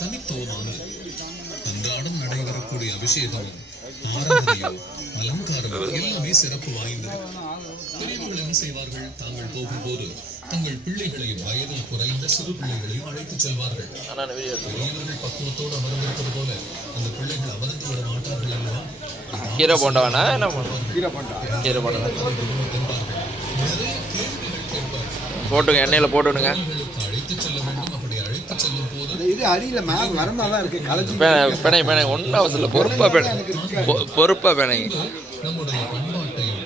தனித்துவமானது. அன்றாடம் நடைபெறக்கூடிய அபிஷேகமும் ஆராதனையோ அலங்காரமோ எல்லாமே சிறப்பு வாய்ந்தது. பெரியவர்கள் என்ன செய்வார்கள்? தாங்கள் போகும்போது தங்கள் பிள்ளைகளையும் வயதில் குறைந்த சிறு பிள்ளைகளையும் அழைத்துச் செல்வார்கள். பெரியவர்கள் பக்குவத்தோடு அமர்ந்திருப்பது போல அந்த பிள்ளைகள் அமர்ந்து விட மாட்டார்கள் அல்லவா? கீரை போண்டவானா? போட்டுங்க, எண்ணெயில போட்டுடுங்க. அழைத்துச் செல்ல வேண்டும். அப்படி அழைத்துச் செல்லும் போது பேனை ஒன்றும் அவசரம் இல்லை. பொறுப்பா பேனை நம்முடைய பண்பாட்டையும்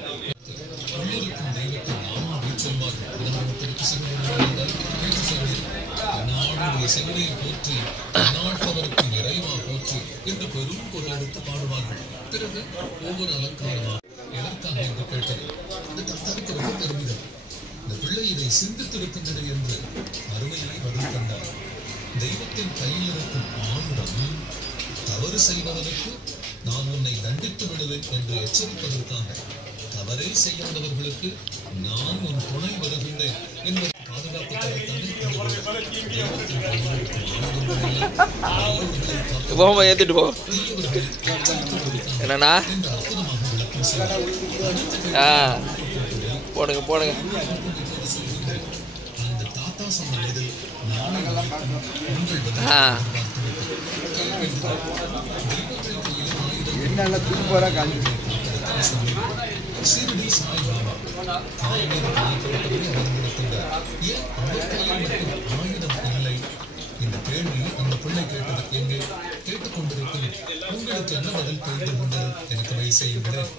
உள்ளிருக்கும் தெய்வத்தின் நாமாவை சொல்வார்கள். உதாரணத்திற்கு சிவனுடைய சிவனை போற்றி நாட்டவருக்கு நிறைவா போற்றி என்று பெரும் குரல் எடுத்து பாடுவார்கள். பிறகு ஒவ்வொரு அலங்காரமாக எதற்காக என்று கேட்டது அந்த தத்தாவுக்கு ரொம்ப பெருமிதம். இந்த பிள்ளை இதை சிந்தித்திருக்கின்றது என்று அருமையாய் பதில் கண்டார். தெய்வத்தின் கையில் இருக்கும் ஆயுதம் தவறு செய்பவனுக்கு நான் உன்னை தண்டித்து விடுவேன் என்று எச்சரிப்பதற்காக, தவறே செய்யாதவர்களுக்கு நான் உன் துணை வருகின்றேன் என்பதை பாதுகாப்பு தரத்தானே. தெய்வத்தின் கையில் இருக்கும் ஆயுதங்கள் ஏத்திட்டு போ என்னண்ணா என்று அற்புதமாக விளக்கம் செய்வார். போடுங்க போடுங்க. அந்த தாத்தா சொன்ன பதில் நாளை உங்கள் சீரடி சாய்பாபா காய்கறி அமர்ந்திருக்கின்றார். ஏன் அவர் கையில் மட்டும் ஆயுதம் இல்லை? இந்த கேள்வி அந்த பிள்ளை கேட்டதற்கு எங்கே கேட்டுக்கொண்டிருக்கும் உங்களுக்கு என்ன பதில் தெரிந்து கொண்டது? எனக்கு மெயில் செய்யுங்களேன்.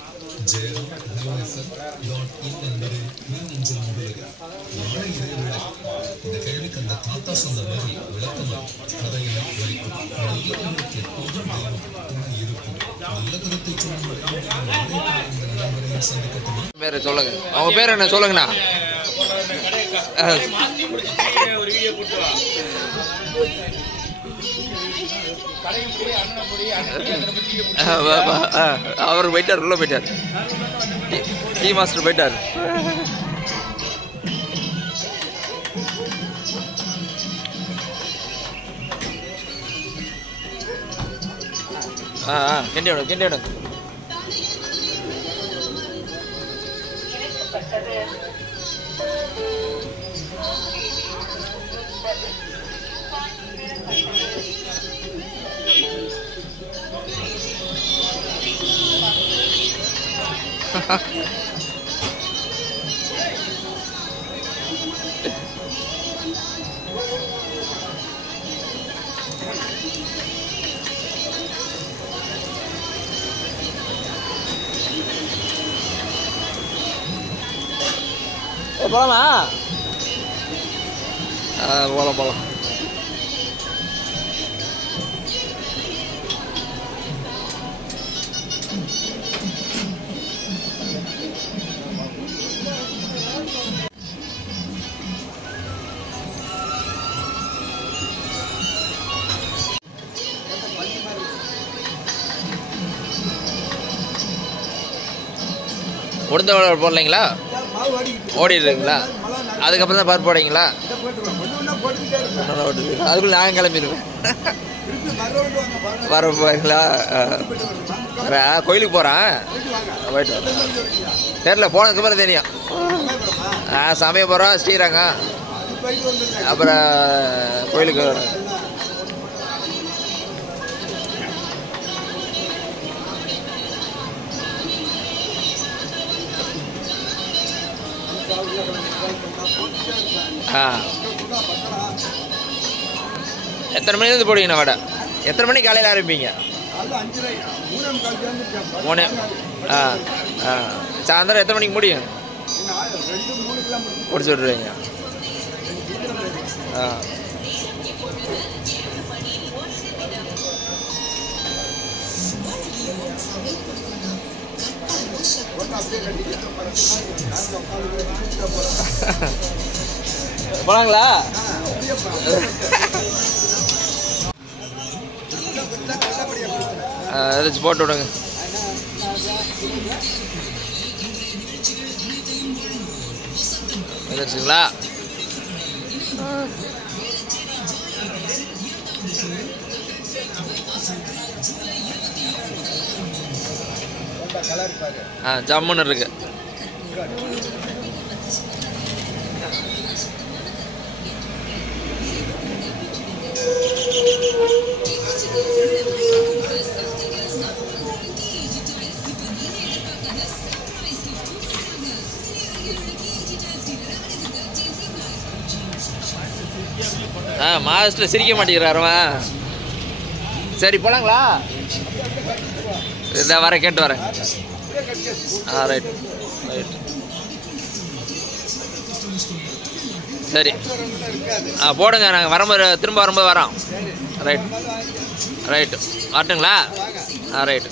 jero.in என்பது மின்னஞ்சல் முகவரி. நாளை இடைவேளை இந்த கேள்விக்கு அந்த தாத்தா சொன்ன வரி விளக்கமாய் கதையில வரைக்கும் நல்லவர்களுக்கு எப்போதும் தெய்வம் துணை இருக்கும். நல்ல கருத்தை சொல்லும் இந்த நடைமுறையில் சந்திக்கட்டுமா? பேரை சொல்லுங்க. அவங்க பேர் என்ன சொல்லுங்கண்ணா? அவர் போயிட்டார், உள்ள போயிட்டார். டீ மாஸ்டர் போயிட்டார். கிண்டி விடும் கிண்டி விடும். போலாமா? போலாம் போலாம். உளுந்த வடை போடலைங்களா? ஓடிடுறீங்களா? அதுக்கப்புறம் தான் பருப்பு போடுறீங்களா? அதுக்குள்ள நான் கிளம்பிடுவேன். வர போறீங்களா? கோயிலுக்கு போகிறேன். போயிட்டு தெரியல, போனதுக்கப்புறம் தெரியும். சமயம் போகிறோம் ஸ்ரீரங்கம், அப்புறம் கோயிலுக்கு வரோம். எத்தனை மணிலேருந்து போடுவீங்கண்ணா வடை? எத்தனை மணிக்கு காலையில் ஆரம்பிப்பீங்க? 3. சாயந்தரம் எத்தனை மணிக்கு முடியும்? முடிச்சு விட்ருவீங்க. போனாங்களா? ஏதாச்சும் போட்டு விடுங்க. ஏதாச்சுங்களா? ஜம்முன்னு இருக்கு. மாஸ்டர் சிரிக்க மாட்டேங்கிறாருவா. சரி போலாங்களா? இதை வர கேட்டு வரேன். ரைட் ரைட் சரி. போடுங்க, நாங்கள் வரும்போது திரும்ப வரும்போது வரோம். ரைட் ரைட்டு வரட்டுங்களா? ரைட்டு.